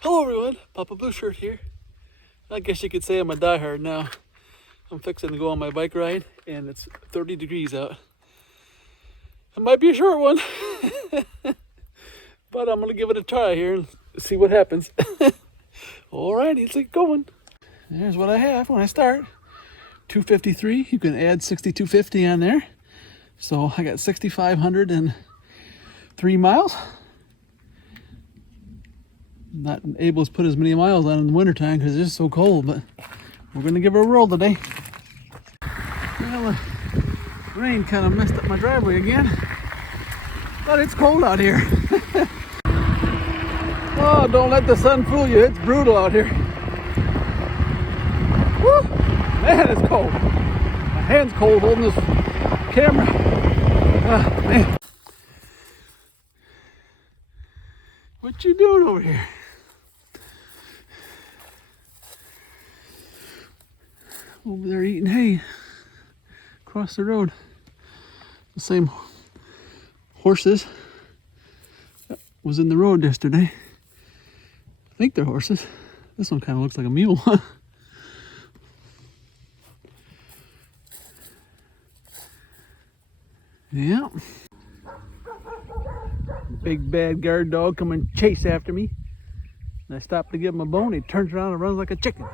Hello everyone, Papa Blue Shirt here. I guess you could say I'm a diehard now. I'm fixing to go on my bike ride and it's 30 degrees out. It might be a short one, but I'm gonna give it a try here and see what happens. Alrighty, let's get going. There's what I have when I start. 253, you can add 6250 on there. So I got 6,503 miles. Not able to put as many miles on in the wintertime because it's just so cold, but we're going to give it a roll today. Well, the rain kind of messed up my driveway again, but it's cold out here. Oh, don't let the sun fool you. It's brutal out here. Woo! Man, it's cold. My hand's cold holding this camera. Ah, man. What you doing over here? Over there eating hay across the road. The same horses that was in the road yesterday. I think they're horses. This one kind of looks like a mule. Yeah. Big bad guard dog come and chase after me. And I stopped to give him a bone. He turns around and runs like a chicken.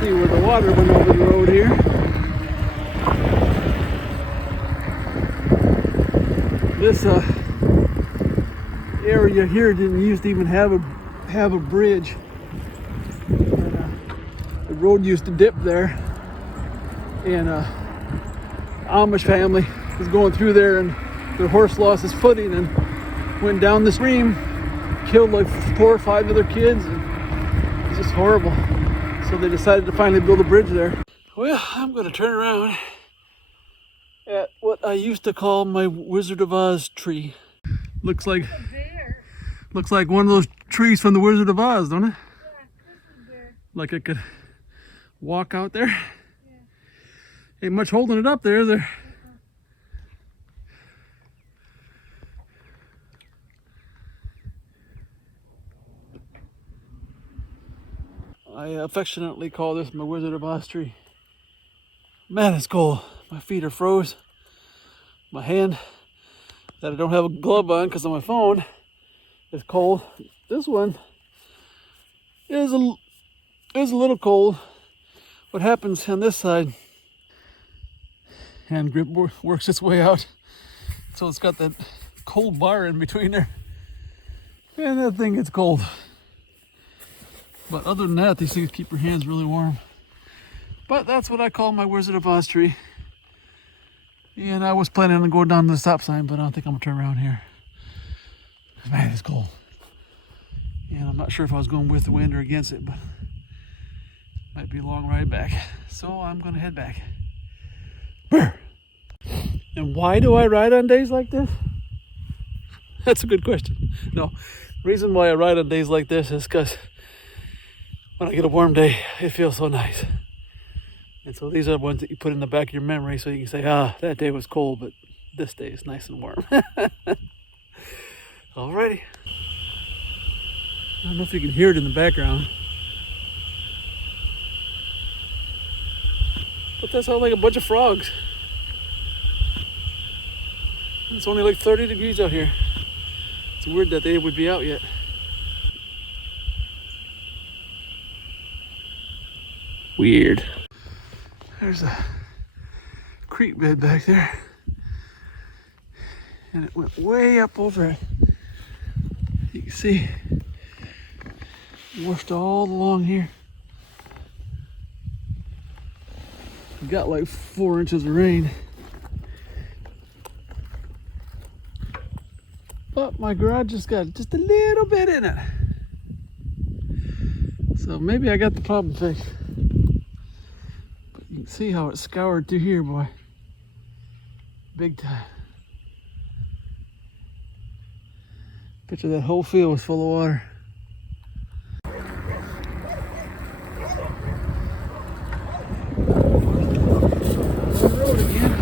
See where the water went over the road here. This area here didn't used to even have a bridge. The road used to dip there, and Amish family was going through there, and their horse lost his footing and went down the stream, killed like 4 or 5 of their kids. And it was just horrible. So they decided to finally build a bridge there. Well, I'm going to turn around at what I used to call my Wizard of Oz tree. Looks like one of those trees from the Wizard of Oz, don't it? Yeah, this is there. Like I could walk out there. Yeah. Ain't much holding it up there, is there? I affectionately call this my Wizard of Oz tree. Man, it's cold. My feet are froze. My hand that I don't have a glove on because of my phone is cold. This one is a little cold. What happens on this side? Hand grip works its way out, so it's got that cold bar in between there. Man, that thing gets cold. But other than that, these things keep your hands really warm. But that's what I call my Wizard of Oz tree. And I was planning on going down to the stop sign, but I don't think I'm gonna turn around here. Man, it's cold. And I'm not sure if I was going with the wind or against it, but it might be a long ride back. So I'm gonna head back. Brr. And why do I ride on days like this? That's a good question. No, the reason why I ride on days like this is because when I get a warm day, it feels so nice. And so these are the ones that you put in the back of your memory so you can say, that day was cold, but this day is nice and warm. Alrighty. I don't know if you can hear it in the background, but that sounds like a bunch of frogs. It's only like 30 degrees out here. It's weird that they would be out yet. Weird. There's a creek bed back there, and it went way up over it. You can see it washed all along here. We got like 4 inches of rain, but my garage just got just a little bit in it, so maybe I got the problem fixed. You can see how it scoured through here, boy. Big time. Picture that whole field was full of water. The road again.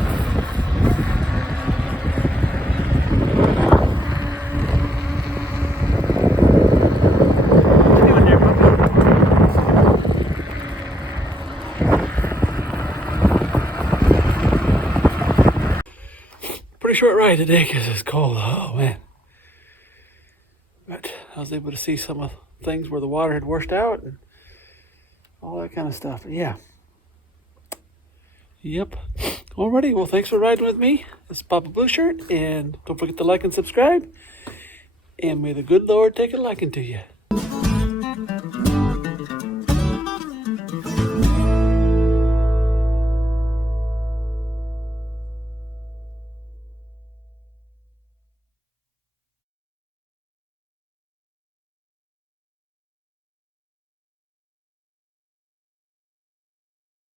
short ride today because it's cold. Oh man. But I was able to see some of the things where the water had washed out and all that kind of stuff. But yeah. Yep. Alrighty. Well, thanks for riding with me. This is Papa Blue Shirt. And don't forget to like and subscribe. And may the good Lord take a liking to you.